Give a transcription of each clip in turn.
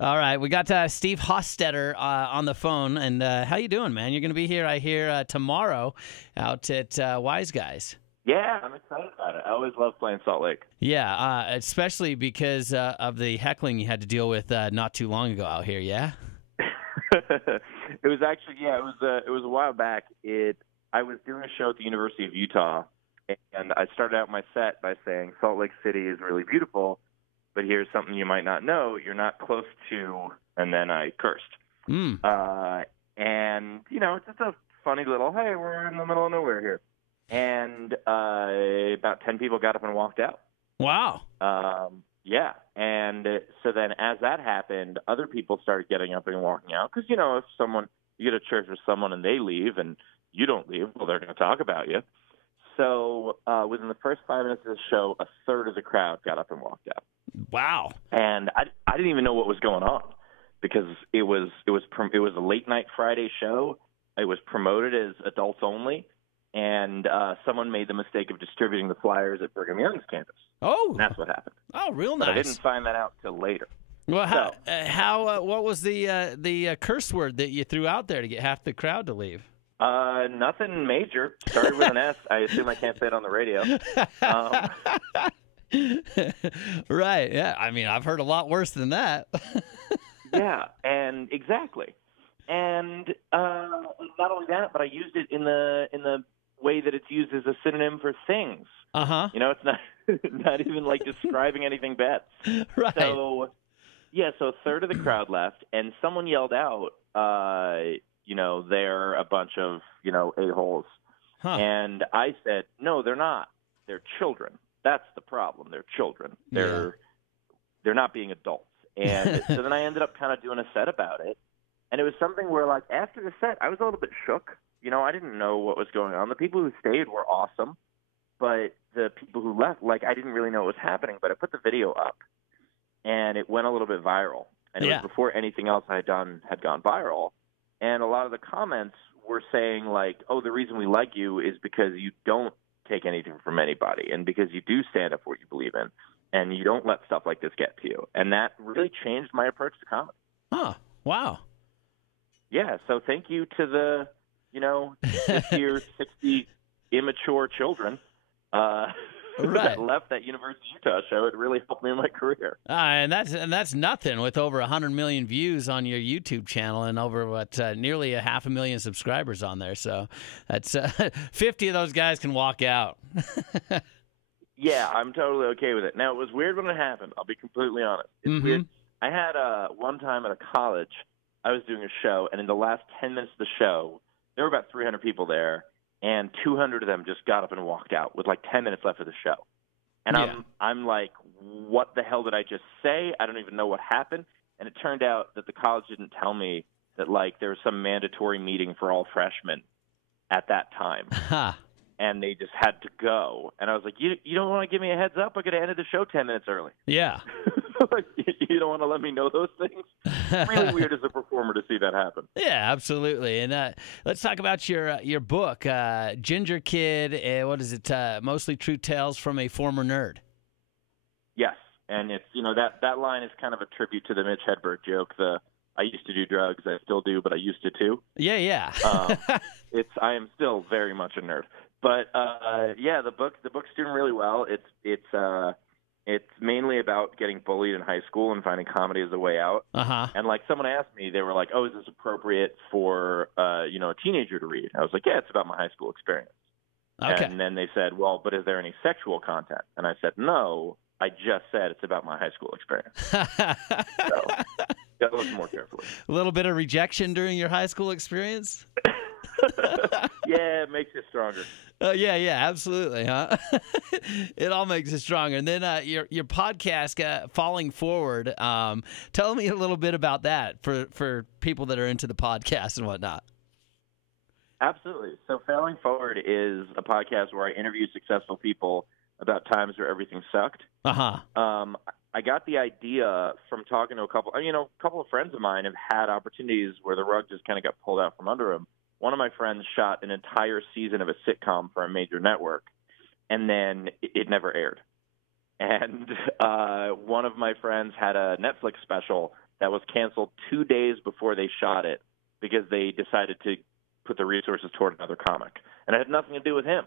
All right, we got Steve Hoftsetter on the phone, and how you doing, man? You're going to be here, I hear, tomorrow out at Wise Guys. Yeah, I'm excited about it. I always love playing Salt Lake. Yeah, especially because of the heckling you had to deal with not too long ago out here. Yeah. It was actually, it was a while back. I was doing a show at the University of Utah, and I started out my set by saying Salt Lake City is really beautiful, but here's something you might not know: you're not close to. And then I cursed. And it's just a funny little, hey, we're in the middle of nowhere here. And about 10 people got up and walked out. Wow. Yeah. And so then as that happened, other people started getting up and walking out. Because, if you go to church with someone and they leave and you don't leave, well, they're going to talk about you. So within the first 5 minutes of the show, a third of the crowd got up and walked out. Wow. And I didn't even know what was going on because it was a late night Friday show. It was promoted as adults only. And someone made the mistake of distributing the flyers at Brigham Young's campus. Oh, and that's what happened. Oh, real nice. But I didn't find that out till later. Well, what was the curse word that you threw out there to get half the crowd to leave? Nothing major. Started with an S. I assume I can't say it on the radio. Right. Yeah. I mean, I've heard a lot worse than that. Yeah, and exactly. And not only that, but I used it in the way that it's used as a synonym for things. Uh-huh. It's not even like describing anything bad. Right. So, so a third of the crowd left, and someone yelled out, they're a bunch of, a-holes. Huh. And I said, no, they're not. They're children. That's the problem. They're children. They're not being adults. And so then I ended up kind of doing a set about it. And it was something where, like, after the set, I was a little bit shook. I didn't know what was going on. The people who stayed were awesome. But the people who left, I didn't really know what was happening. But I put the video up, and it went a little bit viral. And it was before anything else I had done had gone viral. And a lot of the comments were saying, oh, the reason we like you is because you don't take anything from anybody and because you do stand up for what you believe in and you don't let stuff like this get to you. And that really changed my approach to comedy. Oh, wow. Yeah, so thank you to the, 50 or 60 immature children that left that University of Utah show. It really helped me in my career. And that's nothing with over 100 million views on your YouTube channel and over nearly 500,000 subscribers on there. So that's 50 of those guys can walk out. Yeah, I'm totally okay with it. Now, it was weird when it happened. I'll be completely honest. It's weird. I had one time at a college, I was doing a show, and in the last 10 minutes of the show, there were about 300 people there, and 200 of them just got up and walked out with 10 minutes left of the show. And I'm like, what the hell did I just say? I don't even know what happened. And it turned out that the college didn't tell me that there was some mandatory meeting for all freshmen at that time. Huh. And they just had to go. And I was like, you don't want to give me a heads up? I could have ended the show 10 minutes early. Yeah. You don't want to let me know those things? It's really weird as a performer to see that happen. Yeah, absolutely. And let's talk about your book, Ginger Kid. What is it? Mostly True Tales from a Former Nerd. Yes. And it's, that line is kind of a tribute to the Mitch Hedberg joke, I used to do drugs, I still do, but I used to too. Yeah. I am still very much a nerd. But the book's doing really well. It's mainly about getting bullied in high school and finding comedy as a way out. Uh-huh. And someone asked me, they were like, "Oh, is this appropriate for a teenager to read?" I was like, "Yeah, it's about my high school experience." Okay. And then they said, "Well, but is there any sexual content?" And I said, "No, I just said it's about my high school experience." So, gotta look more carefully. A little bit of rejection during your high school experience? Yeah, it makes you stronger. Yeah, absolutely, huh? It all makes it stronger. And then your podcast, Falling Forward, tell me a little bit about that for people that are into the podcast and whatnot. Absolutely. So Falling Forward is a podcast where I interview successful people about times where everything sucked. Uh-huh. I got the idea from talking to a couple of friends of mine have had opportunities where the rug just kind of got pulled out from under them. One of my friends shot an entire season of a sitcom for a major network, and then it never aired. And one of my friends had a Netflix special that was canceled 2 days before they shot it because they decided to put the resources toward another comic. And it had nothing to do with him,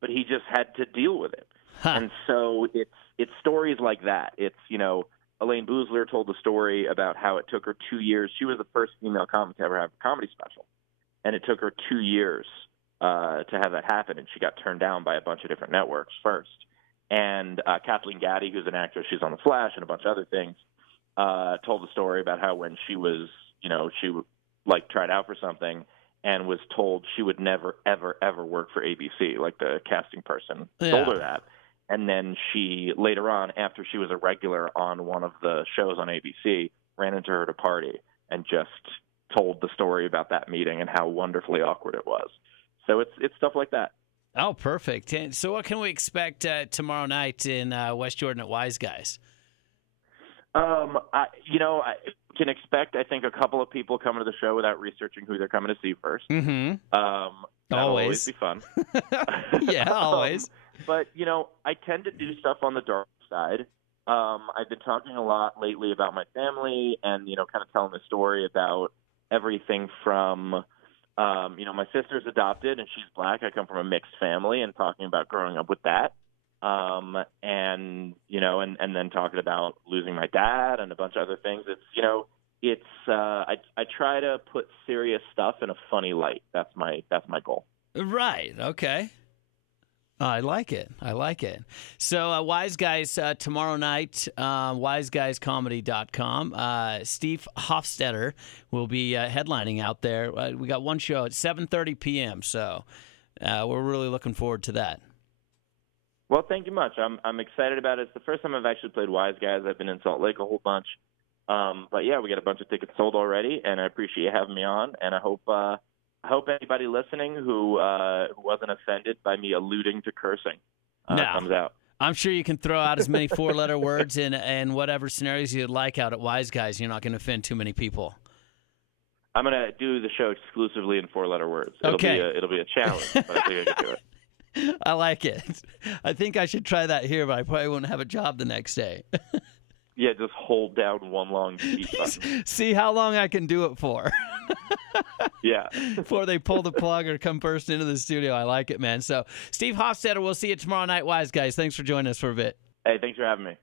but he just had to deal with it. Huh. And so it's stories like that. It's, Elaine Boozler told the story about how it took her 2 years. She was the first female comic to ever have a comedy special. And it took her 2 years to have that happen. And she got turned down by a bunch of different networks first. And Kathleen Gaddy, who's an actress, she's on The Flash and a bunch of other things, told the story about how when she was, she tried out for something and was told she would never, ever, ever work for ABC. Like the casting person told her that. And then she, later on, after she was a regular on one of the shows on ABC, ran into her at a party and just told the story about that meeting and how wonderfully awkward it was. So it's stuff like that. Oh, perfect. And so what can we expect tomorrow night in West Jordan at Wise Guys? I can expect, I think, a couple of people coming to the show without researching who they're coming to see first. Mm-hmm. That'll always be fun. Yeah, always. But, I tend to do stuff on the dark side. I've been talking a lot lately about my family and, kind of telling the story about everything from, my sister's adopted and she's Black. I come from a mixed family and talking about growing up with that. And then talking about losing my dad and a bunch of other things. I try to put serious stuff in a funny light. That's my goal. Right. Okay. I like it. So Wise Guys tomorrow night, wiseguyscomedy.com. Steve Hoftsetter will be headlining out there. We got one show at 7:30 p.m., so we're really looking forward to that. Well, thank you much. I'm excited about it. It's the first time I've actually played Wise Guys. I've been in Salt Lake a whole bunch. But, yeah, we got a bunch of tickets sold already, and I appreciate you having me on, and I hope anybody listening who wasn't offended by me alluding to cursing comes out. I'm sure you can throw out as many four-letter words in whatever scenarios you'd like out at Wise Guys. You're not going to offend too many people. I'm going to do the show exclusively in four-letter words. Okay. It'll be a challenge, but I think I can do it. I like it. I think I should try that here, but I probably won't have a job the next day. Yeah, just hold down one long delete button. See how long I can do it for. Yeah. Before they pull the plug or come burst into the studio. I like it, man. So, Steve Hoftsetter, we'll see you tomorrow night, Wise Guys. Thanks for joining us for a bit. Hey, thanks for having me.